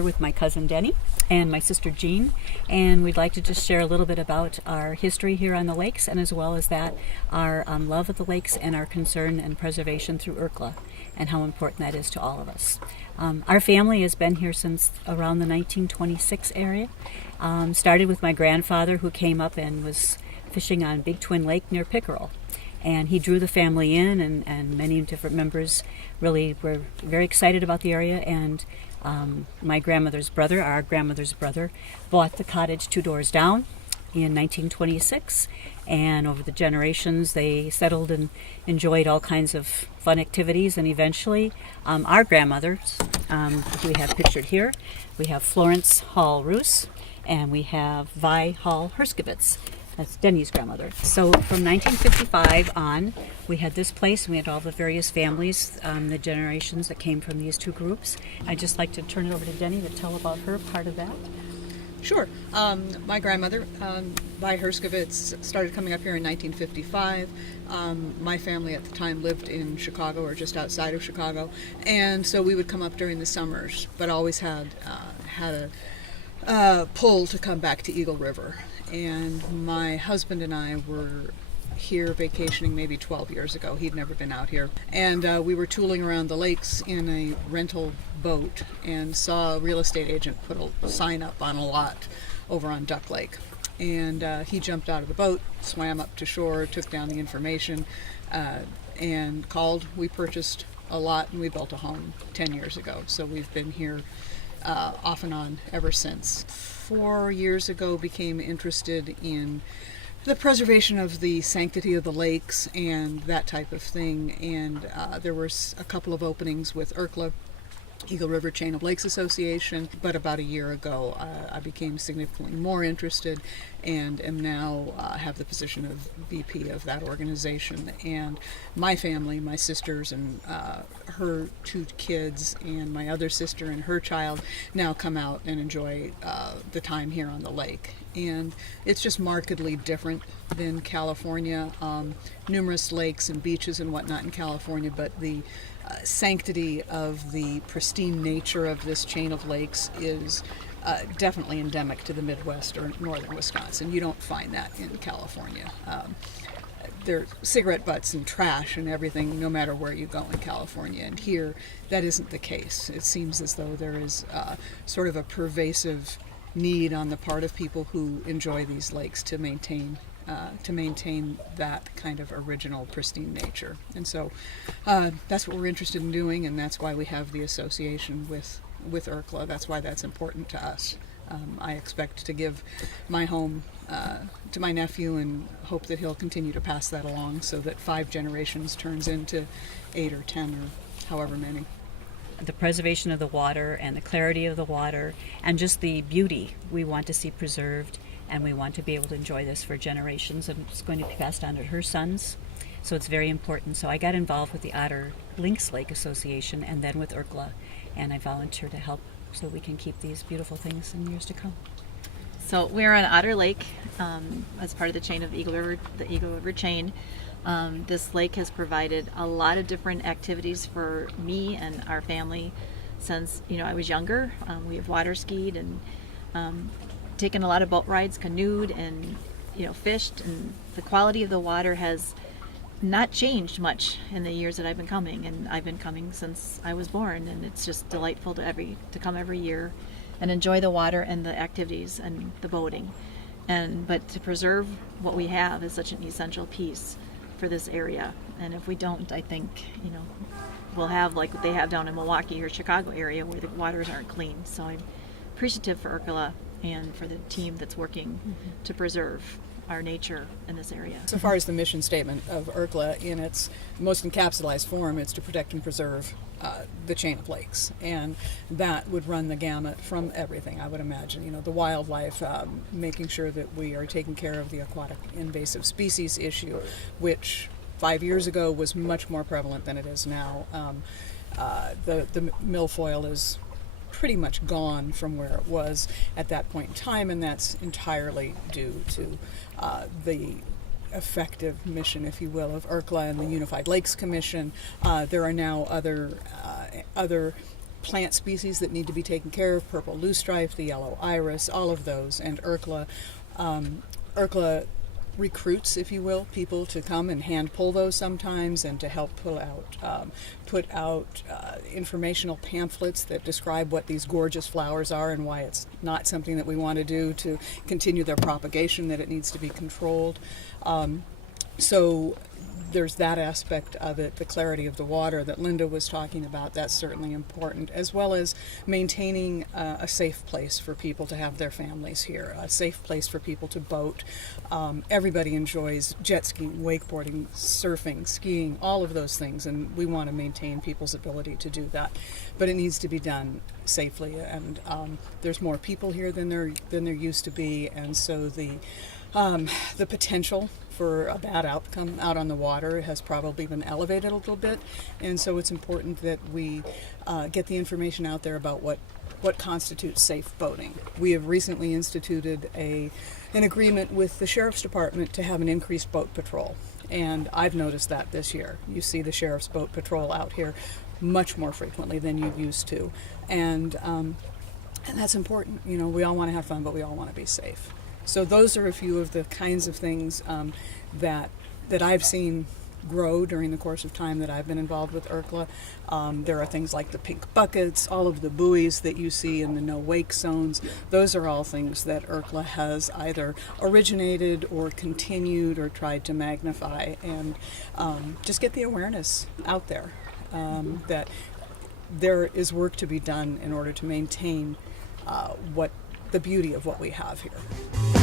here with my cousin Denny and my sister Jeanne, and we'd like to just share a little bit about our history here on the lakes, and as well as that, our love of the lakes and our concern and preservation through ERCLA, and how important that is to all of us. Our family has been here since around the 1926 area. Started with my grandfather, who came up and was fishing on Big Twin Lake near Pickerel. And he drew the family in, and many different members really were very excited about the area. And my grandmother's brother, our grandmother's brother, bought the cottage 2 doors down in 1926. And over the generations, they settled and enjoyed all kinds of fun activities. And eventually, our grandmothers, who we have pictured here, we have Florence Hall Roos, and we have Vi Hall Herskowitz. That's Denny's grandmother. So from 1955 on, we had this place, and we had all the various families, the generations that came from these two groups. I'd just like to turn it over to Denny to tell about her part of that. Sure. My grandmother, Vi Herskowitz, started coming up here in 1955. My family at the time lived in Chicago, or just outside of Chicago, and so we would come up during the summers, but always had a pull to come back to Eagle River. And my husband and I were here vacationing maybe 12 years ago. He'd never been out here. And we were tooling around the lakes in a rental boat and saw a real estate agent put a sign up on a lot over on Duck Lake. And he jumped out of the boat, swam up to shore, took down the information, and called. We purchased a lot, and we built a home 10 years ago. So we've been here off and on ever since. 4 years ago, became interested in the preservation of the sanctity of the lakes and that type of thing. And there were a couple of openings with ERCLA, Eagle River Chain of Lakes Association, but about a year ago I became significantly more interested and am now have the position of VP of that organization. And my family, my sisters and her 2 kids and my other sister and her child now come out and enjoy the time here on the lake. And it's just markedly different than California. Numerous lakes and beaches and whatnot in California, but the sanctity of the pristine nature of this chain of lakes is definitely endemic to the Midwest or northern Wisconsin. You don't find that in California. There are cigarette butts and trash and everything no matter where you go in California, and here that isn't the case. It seems as though there is sort of a pervasive need on the part of people who enjoy these lakes to maintain that kind of original pristine nature. And so that's what we're interested in doing, and that's why we have the association with ERCLA. That's why that's important to us. I expect to give my home to my nephew and hope that he'll continue to pass that along so that 5 generations turns into 8 or 10 or however many. The preservation of the water and the clarity of the water and just the beauty we want to see preserved, and we want to be able to enjoy this for generations, and it's going to be passed on to her sons. So it's very important. So I got involved with the Otter Lynx Lake Association and then with ERCLA, and I volunteer to help so we can keep these beautiful things in years to come. So we're on Otter Lake as part of the chain of Eagle River, the Eagle River chain. This lake has provided a lot of different activities for me and our family since I was younger. We have water skied and taken a lot of boat rides, canoed, and fished. And the quality of the water has not changed much in the years that I've been coming, and I've been coming since I was born. And it's just delightful to come every year and enjoy the water and the activities and the boating. But to preserve what we have is such an essential piece for this area. And if we don't, I think we'll have like what they have down in Milwaukee or Chicago area where the waters aren't clean. So I'm appreciative for ERCLA and for the team that's working to preserve our nature in this area. So far as the mission statement of ERCLA in its most encapsulated form, it's to protect and preserve the chain of lakes, and that would run the gamut from everything, I would imagine. The wildlife, making sure that we are taking care of the aquatic invasive species issue, which 5 years ago was much more prevalent than it is now. The milfoil is pretty much gone from where it was at that point in time, and that's entirely due to the effective mission, if you will, of ERCLA and the Unified Lakes Commission. There are now other plant species that need to be taken care of, purple loosestrife, the yellow iris, all of those, and ERCLA. ERCLA recruits, if you will, people to come and hand pull those sometimes, and to help put out informational pamphlets that describe what these gorgeous flowers are and why it's not something that we want to do to continue their propagation, that it needs to be controlled. So there's that aspect of it, the clarity of the water that Linda was talking about. That's certainly important, as well as maintaining a safe place for people to have their families here, a safe place for people to boat. Everybody enjoys jet skiing, wakeboarding, surfing, skiing, all of those things, and we want to maintain people's ability to do that. But it needs to be done safely, and there's more people here than there used to be, and so the potential for a bad outcome out on the water has probably been elevated a little bit, and so it's important that we get the information out there about what constitutes safe boating. We have recently instituted an agreement with the Sheriff's Department to have an increased boat patrol, and I've noticed that this year. You see the Sheriff's Boat Patrol out here much more frequently than you used to, and that's important. You know, we all want to have fun, but we all want to be safe. So those are a few of the kinds of things that I've seen grow during the course of time that I've been involved with ERCLA. There are things like the pink buckets, all of the buoys that you see in the no wake zones. Those are all things that ERCLA has either originated or continued or tried to magnify, and just get the awareness out there that there is work to be done in order to maintain the beauty of what we have here.